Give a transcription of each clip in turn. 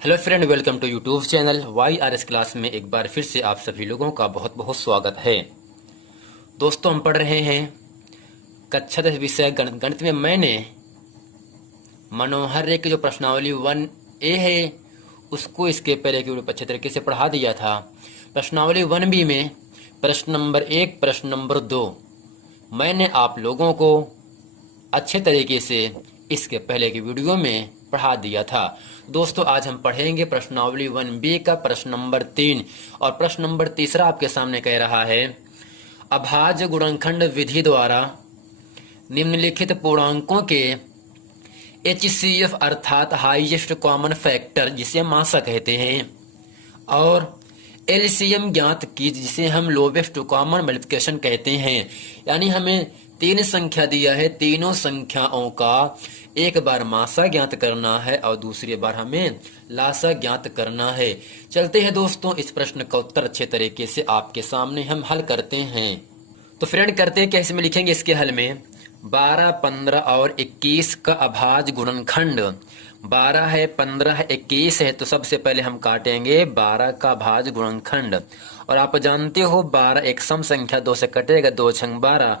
Hello friend, welcome to YouTube channel Y R S class में एक बार फिर से आप सभी लोगों का बहुत बहुत स्वागत है। दोस्तों, हम पढ़ रहे हैं कक्षा 10 विषय गणित में मैंने मनोहर की जो प्रश्नावली 1A है उसको इसके पहले की वीडियो अच्छे तरीके से पढ़ा दिया था। प्रश्नावली 1B में प्रश्न नंबर 1, प्रश्न नंबर 2 मैंने आप लोगों को अच्छे तरीके से इसके पहले की वीडियो में पढ़ा दिया था। दोस्तों, आज हम पढ़ेंगे प्रश्नावली 1B का प्रश्न नंबर 3 और प्रश्न नंबर तीसरा आपके सामने कह रहा है, अभाज्य गुणनखंड विधि द्वारा निम्नलिखित पूर्णांकों के HCF अर्थात हाईएस्ट कॉमन फैक्टर जिसे मासा कहते हैं और LCM ज्ञात की जिसे हम लोवेस्ट कॉमन मल्टीप्लिकेशन कहते हैं। यानी हमें तीन संख्या दिया है, तीनों संख्याओं का एक बार मासा ज्ञात करना है और दूसरी बार हमें लासा ज्ञात करना है। चलते हैं दोस्तों, इस प्रश्न का उत्तर अच्छे तरीके से आपके सामने हम हल करते हैं। तो फ्रेंड, करते हैं कैसे में लिखेंगे इसके हल में 12, 15 और 21 का अभाज्य गुणनखंड 12 है, 15 है, 21 है। तो सबसे पहले हम काटेंगे 12 का भाज्य गुणनखंड। और आप जानते हो 12 एक सम संख्या, 2 से कटेगा 2 छंग 12,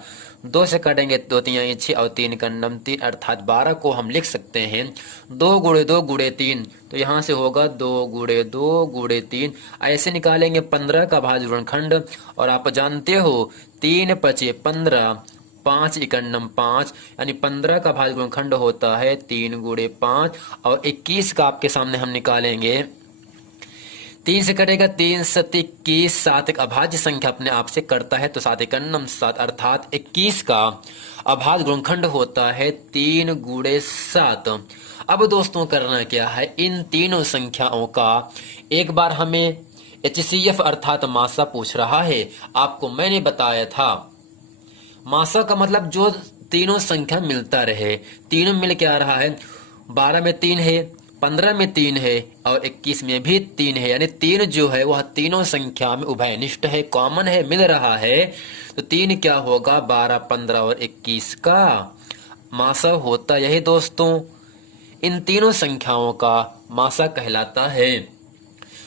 2 से काटेंगे 2 3 6 और 3 का नम 3, अर्थात 12 को हम लिख सकते हैं 2 गुणे 2 गुणे 3। तो यहाँ से होगा 2 गुणे 2 गुणे 3। ऐसे निकालेंगे 15 का भाज्य गुणनखंड। और आप जानते हो 3 पचे 15, 5 इकन्नम 5, यानी 15 का भाज्य गुणनखंड होता है 3 गुणे 5। और 21 का आपके सामने हम निकालेंगे, 3 से कटेगा 3 7 21, 7 एक अभाज्य संख्या अपने आप से करता है तो 7 इकन्नम 7, अर्थात 21 का अभाज्य गुणनखंड होता है 3 गुणे 7। अब दोस्तों करना क्या है, इन तीनों संख्याओं का एक बार हमें HCF अर्थात मासा पूछ रहा है। आपको मैंने बताया था मासा का मतलब जो तीनों संख्या मिलता रहे। तीनों मिल के आ रहा है, 12 में 3 है, 15 में 3 है और 21 में भी 3 है। यानी 3 जो है वह तीनों संख्या में उभयनिष्ठ है, कॉमन है, मिल रहा है। तो 3 क्या होगा, 12, 15 और 21 का मासा होता यही दोस्तों इन तीनों संख्याओं का मासा कहलाता है।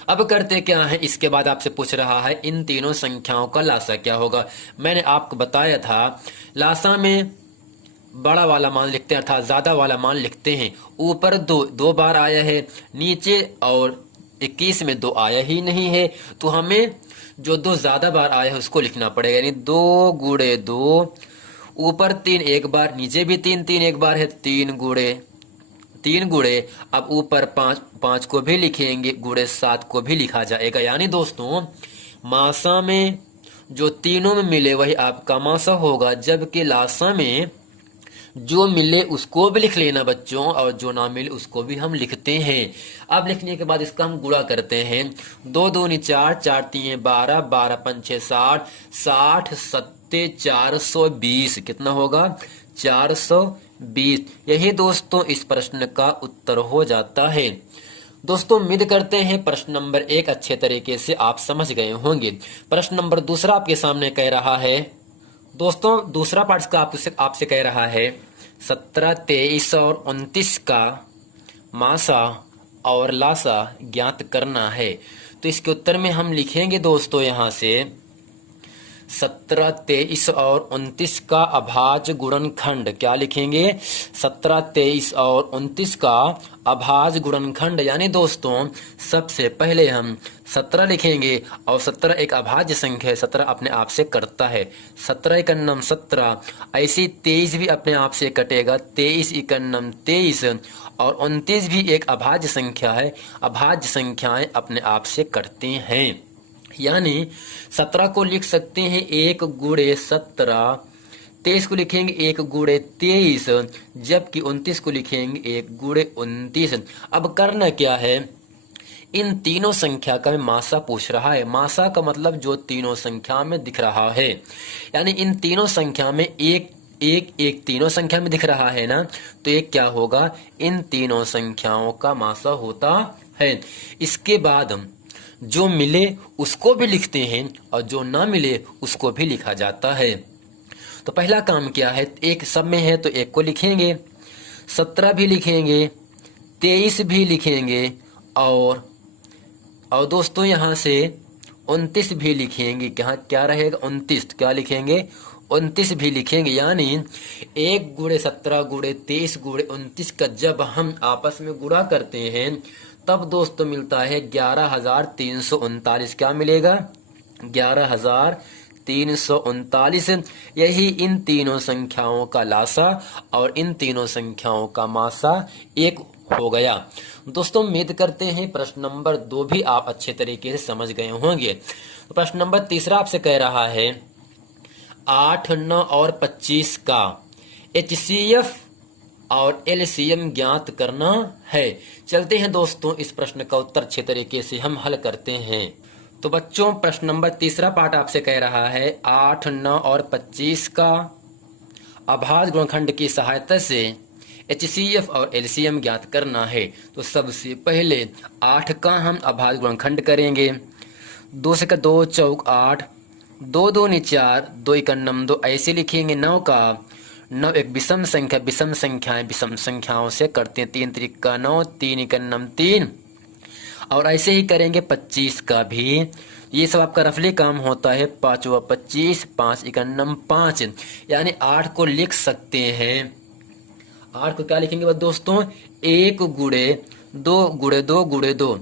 अब करते क्या है, इसके बाद आपसे पूछ रहा है इन तीनों संख्याओं का लासा क्या होगा। मैंने आपको बताया था लासा में बड़ा वाला मान लिखते हैं, अर्थात ज्यादा वाला मान लिखते हैं। ऊपर दो बार आया है, नीचे और 21 में 2 आया ही नहीं है। तो हमें जो 2 ज्यादा बार आया है उसको लिखना पड़ेगा, यानी 2 गुणे 2, ऊपर 3 एक बार, नीचे भी 3 3 एक बार है, 3 गुणे अब ऊपर 5 5 को भी लिखेंगे, गुणे 7 को भी लिखा जाएगा। यानी दोस्तों मासा में जो तीनों में मिले वही आपका मासा होगा, जबकि लासा में जो मिले उसको भी लिख लेना बच्चों और जो ना मिले उसको भी हम लिखते हैं। अब लिखने के बाद इसका हम गुणा करते हैं, 2 दूनी 4, 4 तीन 12, 12 पंचे 60, 60 सत्ते 420, कितना होगा 420। यही दोस्तों इस प्रश्न का उत्तर हो जाता है। दोस्तों उम्मीद करते हैं प्रश्न नंबर 1 अच्छे तरीके से आप समझ गए होंगे। प्रश्न नंबर दूसरा आपके सामने कह रहा है, दोस्तों दूसरा पार्ट का आपसे कह रहा है 17, 23 और 29 का मासा और लासा ज्ञात करना है। तो इसके उत्तर में हम लिखेंगे दोस्तों यहाँ से 17, 23 और 29 का अभाज्य गुणनखंड। क्या लिखेंगे, 17, 23 और 29 का अभाज्य गुणनखंड। यानी दोस्तों सबसे पहले हम 17 लिखेंगे और 17 एक अभाज्य संख्या है, 17 अपने आप से कटता है, 17 इकन्नम 17। ऐसी 23 भी अपने आप से कटेगा, 23 इकन्नम 23 और 29 भी एक अभाज्य संख्या है। अभाज्य संख्याएं अपने आप से कटती हैं। यानी 17 को लिख सकते हैं 1 गुणे 17, 23 को लिखेंगे 1 गुणे 23, जबकि 29 को लिखेंगे 1 गुणे 29। अब करना क्या है, इन तीनों संख्या का मासा पूछ रहा है। मासा का मतलब जो तीनों संख्या में दिख रहा है, यानी इन तीनों संख्या में एक तीनों संख्या में दिख रहा है ना, तो एक क्या होगा, इन तीनों संख्याओं का मासा होता है। इसके बाद जो मिले उसको भी लिखते हैं और जो ना मिले उसको भी लिखा जाता है। तो पहला काम क्या है, एक सब में है तो 1 को लिखेंगे, 17 भी लिखेंगे, 23 भी लिखेंगे और दोस्तों यहाँ से 29 भी लिखेंगे। क्या रहेगा 29, क्या लिखेंगे 29 भी लिखेंगे। यानी 1 गुणे 17 गुणे 23 गुणे 29 का जब हम आपस में गुणा करते हैं तब दोस्तों मिलता है 11,339। क्या मिलेगा 11,339। यही इन तीनों संख्याओं का लासा और इन तीनों संख्याओं का मासा एक हो गया। दोस्तों उम्मीद करते हैं प्रश्न नंबर 2 भी आप अच्छे तरीके से समझ गए होंगे। तो प्रश्न नंबर 3 आपसे कह रहा है 8, 9 और 25 का HCF और LCM ज्ञात करना है। चलते हैं दोस्तों इस प्रश्न का उत्तर अच्छे तरीके से हम हल करते हैं। तो बच्चों प्रश्न नंबर 3 पार्ट आपसे कह रहा है 8, 9 और 25 का अभाज्य गुणनखंड की सहायता से HCF और LCM ज्ञात करना है। तो सबसे पहले 8 का हम अभाज्य गुणनखंड करेंगे। 2 से 2 चौक 8, 2 दूनी 4, 2 इका 2 ऐसे लिखेंगे। 9 का 9 एक विषम संख्या, विषम संख्याएं विषम संख्याओं से करते हैं। 3 त्रिका 9, 3 इका 3 और ऐसे ही करेंगे 25 का भी। ये सब आपका रफली काम होता है। 5 व 25, 5 इका 5, यानी 8 को लिख सकते हैं। 8 को क्या लिखेंगे दोस्तों 1 गुणे 2 गुणे 2 गुणे 2,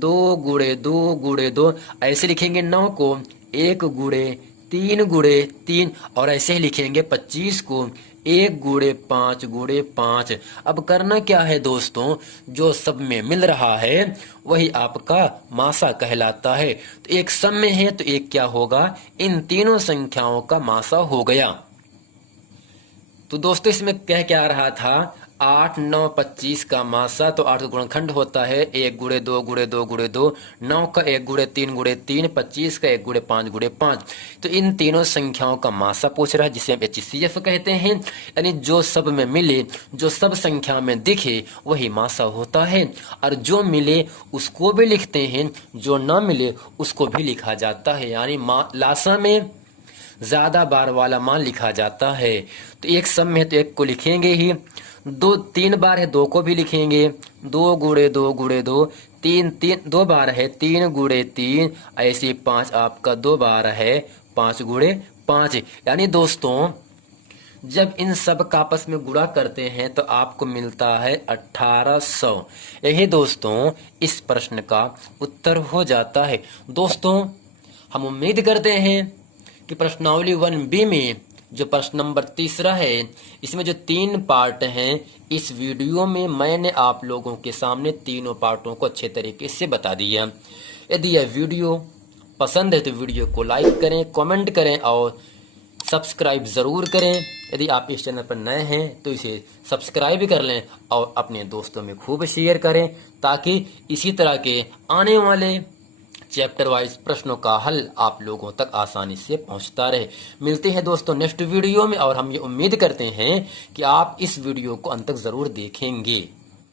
2 गुणे 2 गुणे 2 ऐसे लिखेंगे। 9 को 1 गुणे 3 गुणे 3 और ऐसे ही लिखेंगे। 25 को 1 गुणे 5 गुणे 5। अब करना क्या है दोस्तों, जो सब में मिल रहा है वही आपका मासा कहलाता है। तो एक सब में है तो एक क्या होगा, इन तीनों संख्याओं का मासा हो गया। तो दोस्तों इसमें क्या आ रहा था 8, 9, 25 का मासा। तो 8 का गुणनखंड होता है 1 गुणे 2 गुणे 2 गुणे 2, 9 का 1 गुणे 3 गुणे 3, 25 का 1 गुणे 5 गुणे 5। तो इन तीनों संख्याओं का मासा पूछ रहा है जिसे हम HCF कहते हैं। यानी जो सब में मिले, जो सब संख्या में दिखे वही मासा होता है। और जो मिले उसको भी लिखते हैं, जो ना मिले उसको भी लिखा जाता है। यानी लासा में ज्यादा बार वाला मान लिखा जाता है। तो एक सम में तो एक को लिखेंगे ही, 2 3 बार है 2 को भी लिखेंगे। 2 गुणे 2 गुणे 2, 3 2 बार है 3 गुणे 3, ऐसे 5 आपका 2 बार है 5 गुणे 5। यानी दोस्तों जब इन सब का आपस में गुणा करते हैं तो आपको मिलता है 1800। यही दोस्तों इस प्रश्न का उत्तर हो जाता है। दोस्तों हम उम्मीद करते हैं कि प्रश्नावली 1B में जो प्रश्न नंबर 3 है इसमें जो 3 पार्ट हैं, इस वीडियो में मैंने आप लोगों के सामने तीनों पार्टों को अच्छे तरीके से बता दिया। यदि यह वीडियो पसंद है तो वीडियो को लाइक करें, कमेंट करें और सब्सक्राइब ज़रूर करें। यदि आप इस चैनल पर नए हैं तो इसे सब्सक्राइब कर लें और अपने दोस्तों में खूब शेयर करें ताकि इसी तरह के आने वाले चैप्टर वाइज प्रश्नों का हल आप लोगों तक आसानी से पहुंचता रहे। मिलते हैं दोस्तों नेक्स्ट वीडियो में और हम ये उम्मीद करते हैं कि आप इस वीडियो को अंत तक जरूर देखेंगे।